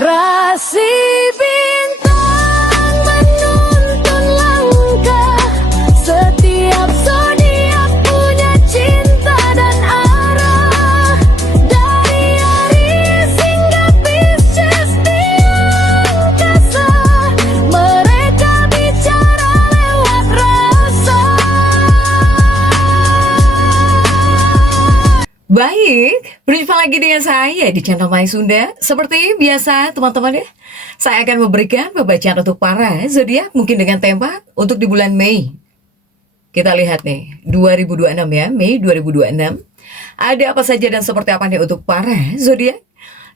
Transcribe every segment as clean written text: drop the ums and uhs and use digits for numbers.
Rasi bintang menuntun langkah, setiap zodiak punya cinta dan arah. Dari Aries hingga Pisces di angkasa, mereka bicara lewat rasa. Baik, berjumpa lagi dengan saya di channel My Sunda. Seperti biasa teman-teman ya, saya akan memberikan pembacaan untuk para zodiak mungkin dengan tema untuk di bulan Mei. Kita lihat nih, 2026 ya, Mei 2026. Ada apa saja dan seperti apa nih untuk para zodiak?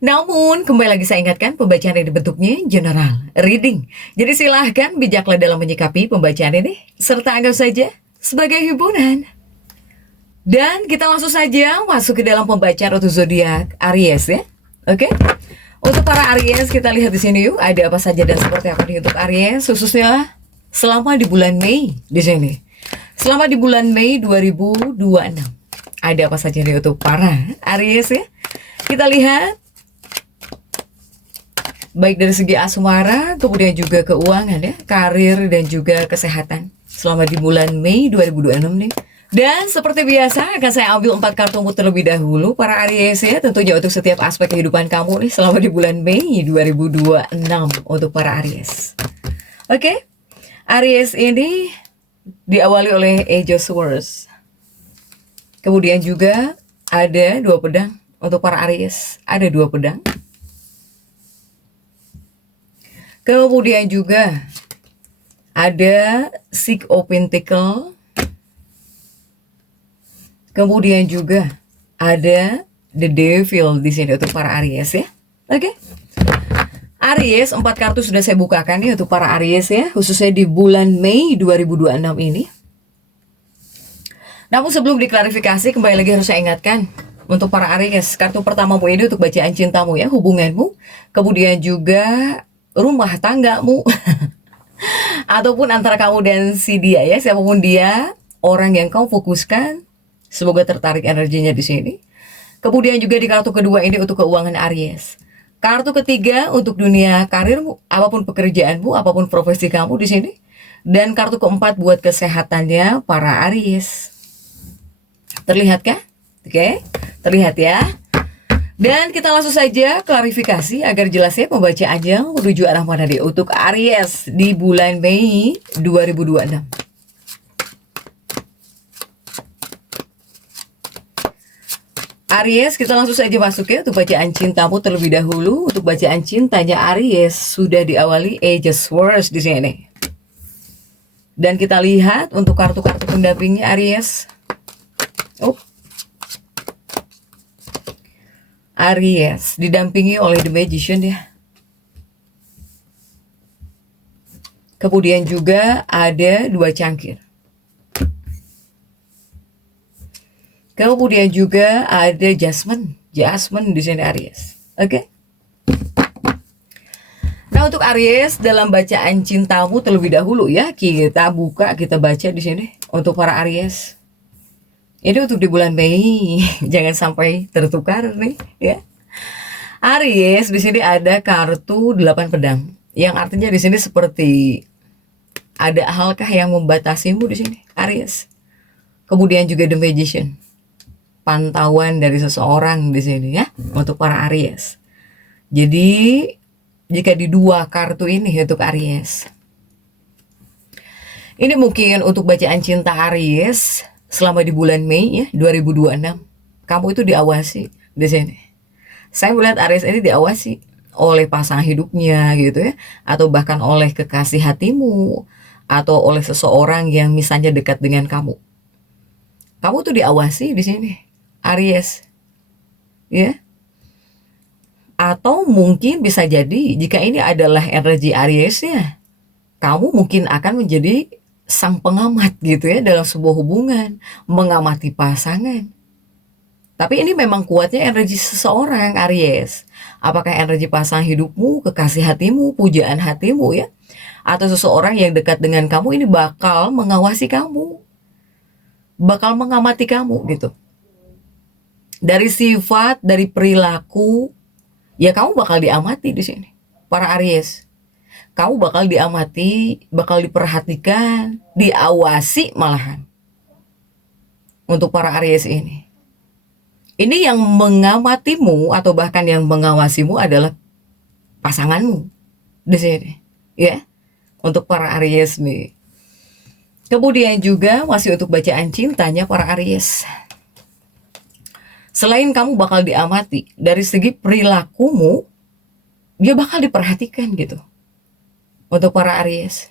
Namun, kembali lagi saya ingatkan pembacaan ini bentuknya general, reading. Jadi silahkan bijaklah dalam menyikapi pembacaan ini, serta anggap saja sebagai hiburan. Dan kita langsung saja masuk ke dalam pembacaan untuk zodiak Aries ya. Oke. Untuk para Aries kita lihat di sini yuk, ada apa saja dan seperti apa nih untuk Aries khususnya selama di bulan Mei di sini. Selama di bulan Mei 2026. Ada apa saja nih untuk para Aries ya. Kita lihat baik dari segi asmara, kemudian juga keuangan ya, karir dan juga kesehatan selama di bulan Mei 2026 nih. Dan seperti biasa akan saya ambil 4 kartu terlebih dahulu para Aries ya, tentunya untuk setiap aspek kehidupan kamu nih selama di bulan Mei 2026 untuk para Aries. Oke. Aries ini diawali oleh Age of Swords. Kemudian juga ada 2 pedang untuk para Aries, ada 2 pedang. Kemudian juga ada Six of Pentacles. Kemudian juga ada The Devil di sini untuk para Aries ya. Oke. Aries, 4 kartu sudah saya bukakan nih untuk para Aries ya, khususnya di bulan Mei 2026 ini. Namun sebelum diklarifikasi, kembali lagi harus saya ingatkan untuk para Aries, kartu pertamamu ini untuk bacaan cintamu ya, hubunganmu, kemudian juga rumah tanggamu, ataupun antara kamu dan si dia ya, siapapun dia, orang yang kau fokuskan. Semoga tertarik energinya di sini. Kemudian juga di kartu kedua ini untuk keuangan Aries. Kartu ketiga untuk dunia karirmu, apapun pekerjaanmu, apapun profesi kamu di sini. Dan kartu keempat buat kesehatannya para Aries. Terlihatkah? Oke, terlihat ya. Dan kita langsung saja klarifikasi agar jelas ya pembacaannya menuju arah mana nih untuk Aries di bulan Mei 2026. Aries, kita langsung saja masuk ya untuk bacaan cintamu terlebih dahulu. Untuk bacaan cintanya Aries sudah diawali Age of Swords di sini. Dan kita lihat untuk kartu-kartu pendampingnya Aries. Aries didampingi oleh The Magician ya. Kemudian juga ada 2 cangkir. Kemudian juga ada Jasmine di sini Aries. Oke. Nah, untuk Aries dalam bacaan cintamu terlebih dahulu ya, kita buka, kita baca di sini untuk para Aries. Ini untuk di bulan Mei, jangan sampai tertukar nih ya. Aries di sini ada kartu 8 pedang, yang artinya di sini seperti ada halkah yang membatasimu di sini, Aries. Kemudian juga The Magician. Pantauan dari seseorang di sini ya untuk para Aries. Jadi jika di 2 kartu ini untuk Aries, ini mungkin untuk bacaan cinta Aries selama di bulan Mei ya 2026, kamu itu diawasi di sini. Saya melihat Aries ini diawasi oleh pasangan hidupnya gitu ya, atau bahkan oleh kekasih hatimu, atau oleh seseorang yang misalnya dekat dengan kamu. Kamu tuh diawasi di sini. Aries ya, atau mungkin bisa jadi jika ini adalah energi Aries ya, kamu mungkin akan menjadi sang pengamat gitu ya dalam sebuah hubungan, mengamati pasangan. Tapi ini memang kuatnya energi seseorang Aries. Apakah energi pasangan hidupmu, kekasih hatimu, pujaan hatimu ya, atau seseorang yang dekat dengan kamu ini bakal mengawasi kamu, bakal mengamati kamu gitu. Dari sifat, dari perilaku, ya kamu bakal diamati di sini. para Aries. Kamu bakal diamati, bakal diperhatikan, diawasi malahan. Untuk para Aries ini. Ini yang mengamatimu atau bahkan yang mengawasimu adalah pasanganmu di sini, ya. Untuk para Aries nih. Kemudian juga masih untuk bacaan cintanya para Aries. Selain kamu bakal diamati dari segi perilakumu, dia bakal diperhatikan gitu. Untuk para Aries.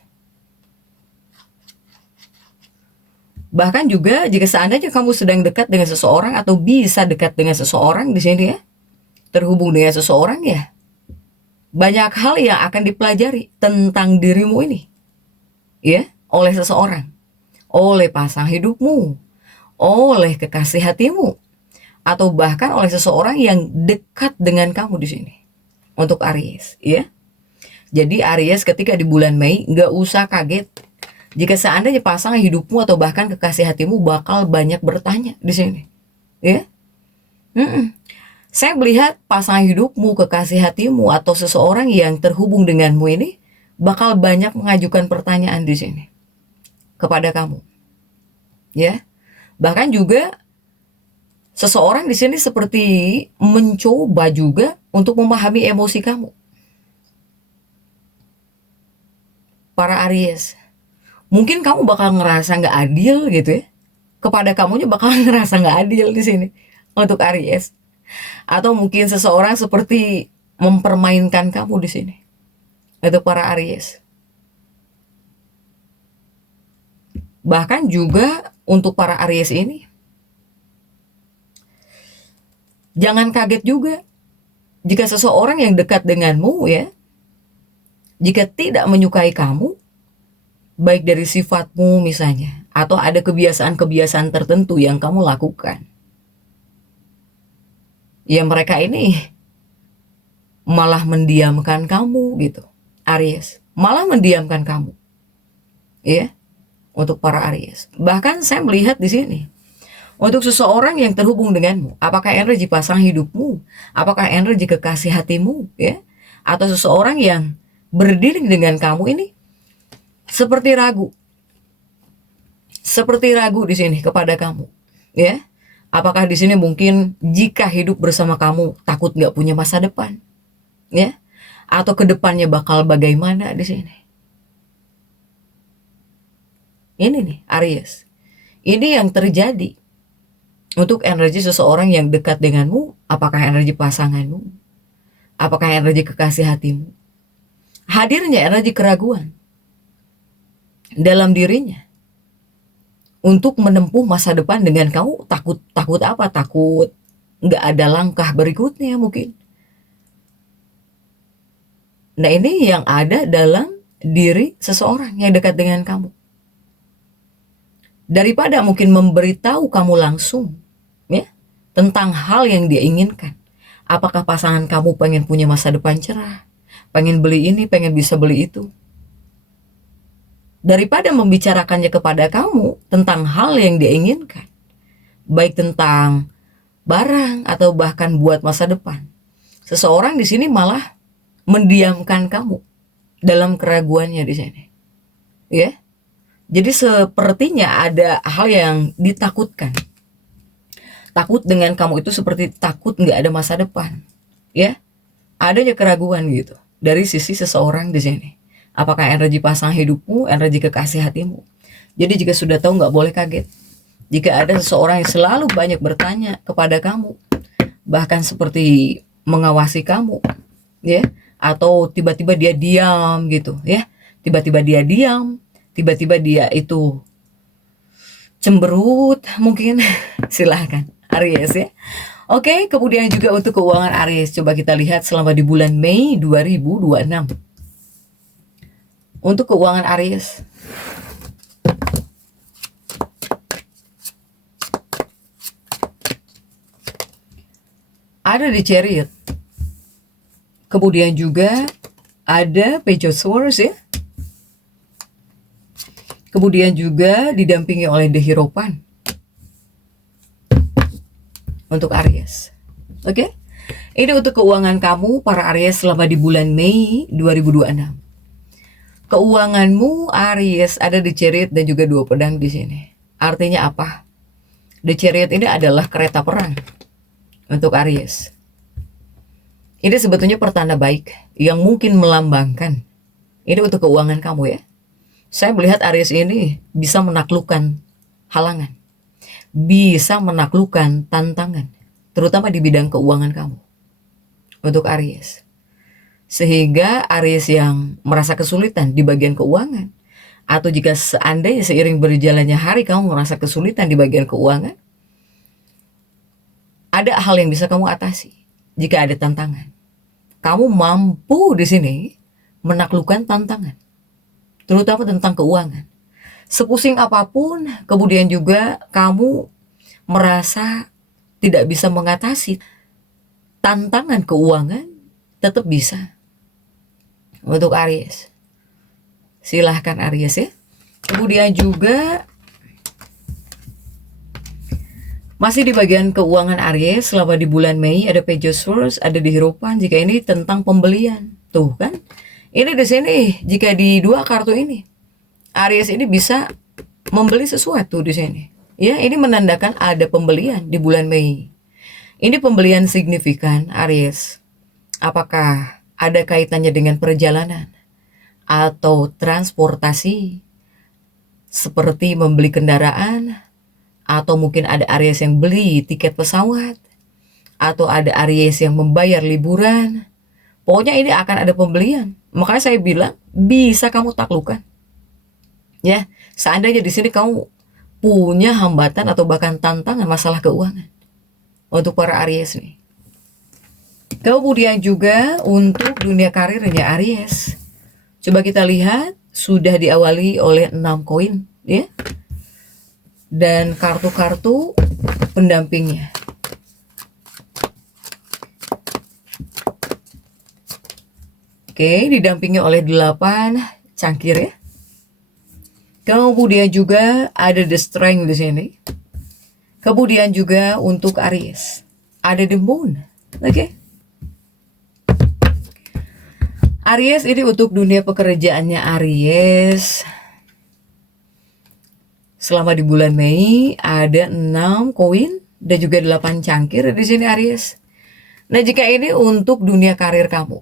Bahkan juga jika seandainya kamu sedang dekat dengan seseorang atau bisa dekat dengan seseorang di sini ya, terhubung dengan seseorang ya, banyak hal yang akan dipelajari tentang dirimu ini, ya, oleh seseorang, oleh pasangan hidupmu, oleh kekasih hatimu, atau bahkan oleh seseorang yang dekat dengan kamu di sini. Untuk Aries, ya. Jadi Aries ketika di bulan Mei nggak usah kaget jika seandainya pasangan hidupmu atau bahkan kekasih hatimu bakal banyak bertanya di sini, ya. Saya melihat pasangan hidupmu, kekasih hatimu atau seseorang yang terhubung denganmu ini bakal banyak mengajukan pertanyaan di sini kepada kamu, ya. Bahkan juga seseorang di sini seperti mencoba juga untuk memahami emosi kamu. Para Aries, mungkin kamu bakal ngerasa nggak adil gitu ya. Kepada kamunya bakal ngerasa nggak adil di sini untuk Aries. Atau mungkin seseorang seperti mempermainkan kamu di sini. Untuk para Aries. Bahkan juga untuk para Aries ini, jangan kaget juga jika seseorang yang dekat denganmu ya, jika tidak menyukai kamu, baik dari sifatmu misalnya, atau ada kebiasaan-kebiasaan tertentu yang kamu lakukan, ya mereka ini malah mendiamkan kamu gitu, Aries. Malah mendiamkan kamu, ya, untuk para Aries. Bahkan saya melihat di sini, untuk seseorang yang terhubung denganmu, apakah energi pasangan hidupmu, apakah energi kekasih hatimu, ya, atau seseorang yang berdiri dengan kamu ini seperti ragu di sini kepada kamu, ya. Apakah di sini mungkin jika hidup bersama kamu takut nggak punya masa depan, ya, atau kedepannya bakal bagaimana di sini? Ini nih Aries, ini yang terjadi untuk energi seseorang yang dekat denganmu. Apakah energi pasanganmu, apakah energi kekasih hatimu? Hadirnya energi keraguan dalam dirinya untuk menempuh masa depan dengan kamu. Takut apa? Takut nggak ada langkah berikutnya mungkin. Nah ini yang ada dalam diri seseorang yang dekat dengan kamu. Daripada mungkin memberitahu kamu langsung, ya, tentang hal yang dia inginkan. Apakah pasangan kamu pengen punya masa depan cerah, pengen beli ini, pengen bisa beli itu. Daripada membicarakannya kepada kamu tentang hal yang dia inginkan, baik tentang barang atau bahkan buat masa depan, seseorang di sini malah mendiamkan kamu dalam keraguannya di sini, ya. Jadi sepertinya ada hal yang ditakutkan. Takut dengan kamu itu seperti takut nggak ada masa depan, ya. Adanya keraguan gitu dari sisi seseorang di sini. Apakah energi pasangan hidupmu, energi kekasih hatimu. Jadi jika sudah tahu nggak boleh kaget. Jika ada seseorang yang selalu banyak bertanya kepada kamu, bahkan seperti mengawasi kamu, ya, atau tiba-tiba dia diam gitu, ya. Tiba-tiba dia diam, tiba-tiba dia itu cemberut mungkin. Silahkan Aries ya. Oke, kemudian juga untuk keuangan Aries, coba kita lihat selama di bulan Mei 2026. Untuk keuangan Aries, ada di Chariot. Kemudian juga ada Page of Swords ya. Kemudian juga didampingi oleh The Hierophant untuk Aries. Oke? Ini untuk keuangan kamu para Aries selama di bulan Mei 2026. Keuanganmu Aries ada di Chariot dan juga 2 pedang di sini. Artinya apa? The Chariot ini adalah kereta perang untuk Aries. Ini sebetulnya pertanda baik yang mungkin melambangkan. Ini untuk keuangan kamu ya. Saya melihat Aries ini bisa menaklukkan halangan. Bisa menaklukkan tantangan. Terutama di bidang keuangan kamu. Untuk Aries. Sehingga Aries yang merasa kesulitan di bagian keuangan. Atau jika seandainya seiring berjalannya hari kamu merasa kesulitan di bagian keuangan. Ada hal yang bisa kamu atasi. Jika ada tantangan. Kamu mampu di sini menaklukkan tantangan. Terutama tentang keuangan. Sepusing apapun, kemudian juga kamu merasa tidak bisa mengatasi tantangan keuangan, tetap bisa. Untuk Aries. Silahkan Aries ya. Kemudian juga masih di bagian keuangan Aries selama di bulan Mei ada Page of Swords, ada di Hierophant jika ini tentang pembelian. Tuh kan. Ini di sini jika di 2 kartu ini Aries ini bisa membeli sesuatu di sini. Ya, ini menandakan ada pembelian di bulan Mei. Ini pembelian signifikan Aries. Apakah ada kaitannya dengan perjalanan atau transportasi seperti membeli kendaraan, atau mungkin ada Aries yang beli tiket pesawat, atau ada Aries yang membayar liburan. Pokoknya ini akan ada pembelian. Makanya saya bilang bisa kamu taklukkan. Ya, seandainya di sini kamu punya hambatan atau bahkan tantangan masalah keuangan untuk para Aries nih. Kemudian juga untuk dunia karirnya Aries. Coba kita lihat sudah diawali oleh 6 koin ya. Dan kartu-kartu pendampingnya. Oke, didampingi oleh 8 cangkir ya. Kemudian juga ada the strength di sini. Kemudian juga untuk Aries ada the moon. Oke. Aries ini untuk dunia pekerjaannya Aries. Selama di bulan Mei ada 6 koin dan juga 8 cangkir di sini Aries. Nah, jika ini untuk dunia karir kamu.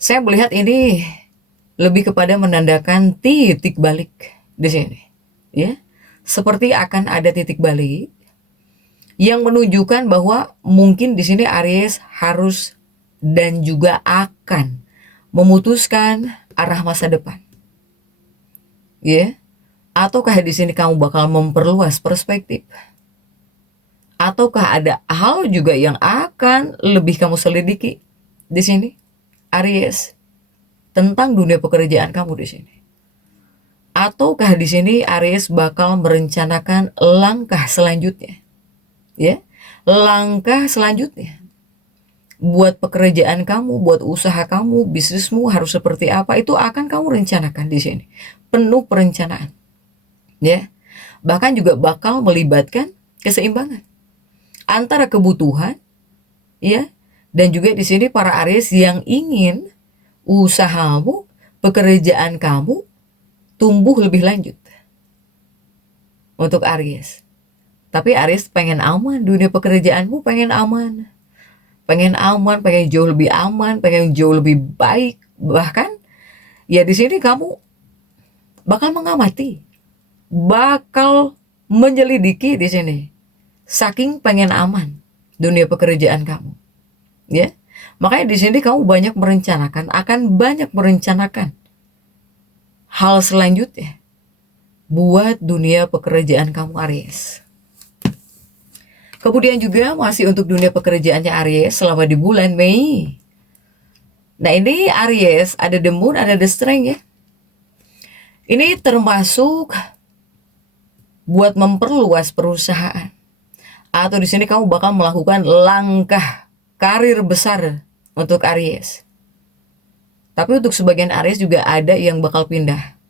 Saya melihat ini lebih kepada menandakan titik balik di sini, ya. Seperti akan ada titik balik yang menunjukkan bahwa mungkin di sini Aries harus dan juga akan memutuskan arah masa depan. Ya. Ataukah di sini kamu bakal memperluas perspektif? Ataukah ada hal juga yang akan lebih kamu selidiki di sini? Aries, tentang dunia pekerjaan kamu di sini. Ataukah di sini Aries bakal merencanakan langkah selanjutnya? Ya, langkah selanjutnya. Buat pekerjaan kamu, buat usaha kamu, bisnismu harus seperti apa, itu akan kamu rencanakan di sini. Penuh perencanaan. Ya. Bahkan juga bakal melibatkan keseimbangan antara kebutuhan ya, dan juga di sini para Aries yang ingin usahamu, pekerjaan kamu tumbuh lebih lanjut. Untuk Aries. Tapi Aries pengen aman, dunia pekerjaanmu pengen aman. Pengen aman, pengen jauh lebih aman, pengen jauh lebih baik. Bahkan ya di sini kamu bakal mengamati, bakal menyelidiki di sini. Saking pengen aman dunia pekerjaan kamu. Ya. Makanya di sini kamu akan banyak merencanakan hal selanjutnya buat dunia pekerjaan kamu Aries. Kemudian juga masih untuk dunia pekerjaannya Aries selama di bulan Mei. Nah, ini Aries ada the moon, ada the strength ya. Ini termasuk buat memperluas perusahaan. Atau di sini kamu bakal melakukan langkah karir besar untuk Aries. Tapi untuk sebagian Aries juga ada yang bakal pindah.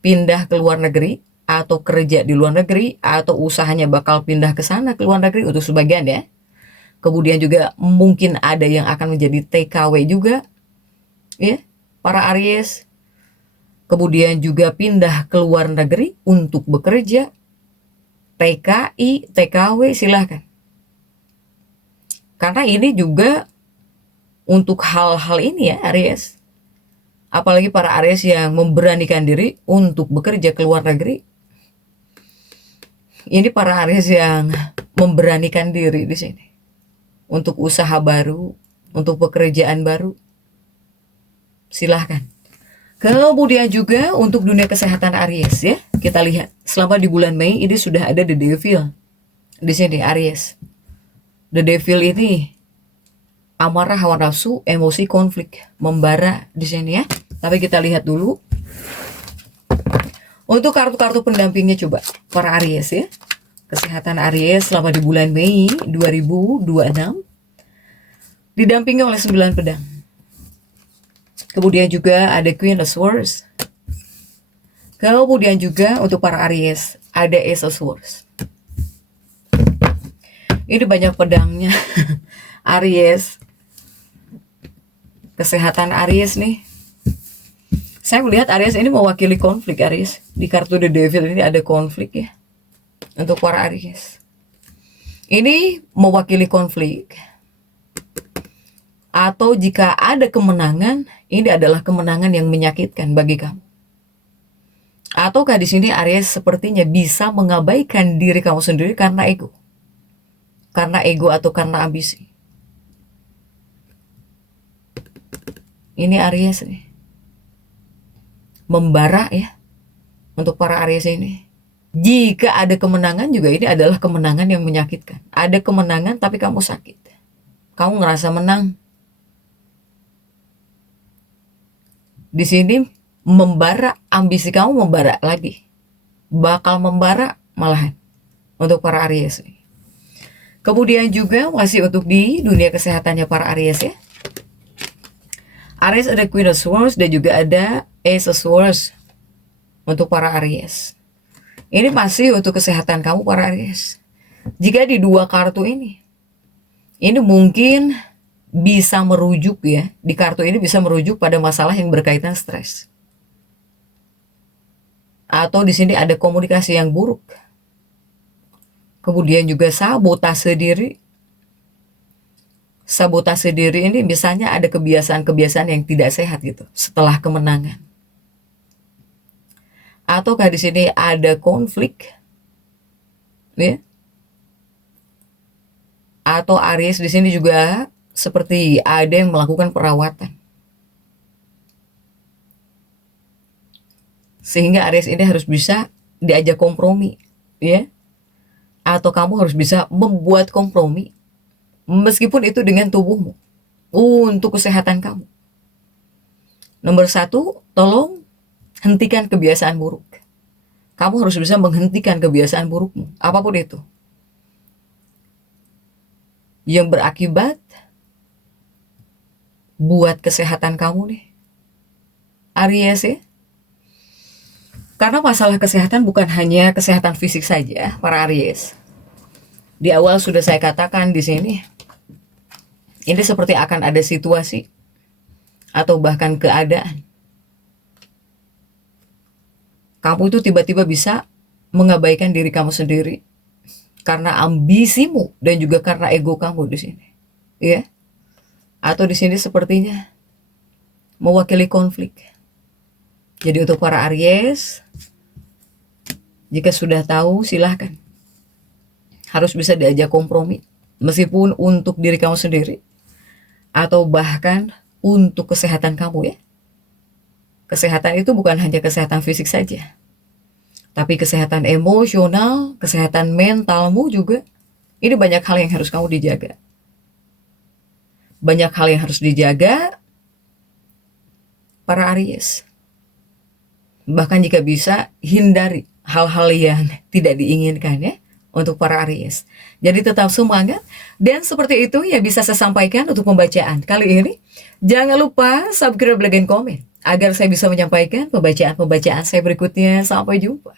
Pindah ke luar negeri atau kerja di luar negeri atau usahanya bakal pindah ke sana ke luar negeri untuk sebagian ya. Kemudian juga mungkin ada yang akan menjadi TKW juga, ya, para Aries. Kemudian juga pindah ke luar negeri untuk bekerja, TKI, TKW, silahkan. Karena ini juga untuk hal-hal ini ya Aries. Apalagi para Aries yang memberanikan diri untuk bekerja ke luar negeri. Ini para Aries yang memberanikan diri di sini. Untuk usaha baru, untuk pekerjaan baru. Silahkan. Kemudian juga untuk dunia kesehatan Aries ya. Kita lihat selama di bulan Mei ini sudah ada The Devil. Di sini Aries. The Devil ini amarah, hawa nafsu, emosi, konflik, membara di sini ya. Tapi kita lihat dulu untuk kartu-kartu pendampingnya coba para Aries ya. Kesehatan Aries selama di bulan Mei 2026 didampingi oleh 9 pedang. Kemudian juga ada Queen of Swords. Kemudian juga untuk para Aries ada Ace of Swords. Ini banyak pedangnya. Aries. Kesehatan Aries nih. Saya melihat Aries ini mewakili konflik Aries. Di kartu The Devil ini ada konflik ya. Untuk para Aries. Ini mewakili konflik. Atau jika ada kemenangan, ini adalah kemenangan yang menyakitkan bagi kamu. Ataukah di sini Aries sepertinya bisa mengabaikan diri kamu sendiri karena ego. Karena ego atau karena ambisi. Ini Aries nih. Membara ya. Untuk para Aries ini. Jika ada kemenangan juga ini adalah kemenangan yang menyakitkan. Ada kemenangan tapi kamu sakit. Kamu ngerasa menang. Di sini membara, ambisi kamu membara lagi. Bakal membara malahan untuk para Aries. Kemudian juga masih untuk di dunia kesehatannya para Aries ya. Aries ada Queen of Swords dan juga ada Ace of Swords untuk para Aries. Ini masih untuk kesehatan kamu para Aries. Jika di dua kartu ini mungkin bisa merujuk ya. Di kartu ini bisa merujuk pada masalah yang berkaitan stres. Atau di sini ada komunikasi yang buruk. Kemudian juga sabotase diri. Sabotase diri ini misalnya ada kebiasaan-kebiasaan yang tidak sehat gitu setelah kemenangan. Ataukah di sini ada konflik, ya? Atau Aries di sini juga seperti ada yang melakukan perawatan, sehingga Aries ini harus bisa diajak kompromi, ya? Atau kamu harus bisa membuat kompromi, meskipun itu dengan tubuhmu, untuk kesehatan kamu. Nomor 1, tolong hentikan kebiasaan buruk. Kamu harus bisa menghentikan kebiasaan burukmu, apapun itu. Yang berakibat buat kesehatan kamu nih. Aries ya. Karena masalah kesehatan bukan hanya kesehatan fisik saja, para Aries. Di awal sudah saya katakan di sini, ini seperti akan ada situasi atau bahkan keadaan. Kamu itu tiba-tiba bisa mengabaikan diri kamu sendiri karena ambisimu dan juga karena ego kamu di sini, ya. Atau di sini sepertinya mewakili konflik. Jadi untuk para Aries, jika sudah tahu silahkan. Harus bisa diajak kompromi, meskipun untuk diri kamu sendiri atau bahkan untuk kesehatan kamu ya. Kesehatan itu bukan hanya kesehatan fisik saja, tapi kesehatan emosional, kesehatan mentalmu juga. Ini banyak hal yang harus kamu dijaga. Banyak hal yang harus dijaga para Aries. Bahkan jika bisa, hindari hal-hal yang tidak diinginkan ya untuk para Aries. Jadi tetap semangat. Dan seperti itu yang bisa saya sampaikan untuk pembacaan kali ini. Jangan lupa subscribe, like, dan komen agar saya bisa menyampaikan pembacaan-pembacaan saya berikutnya. Sampai jumpa.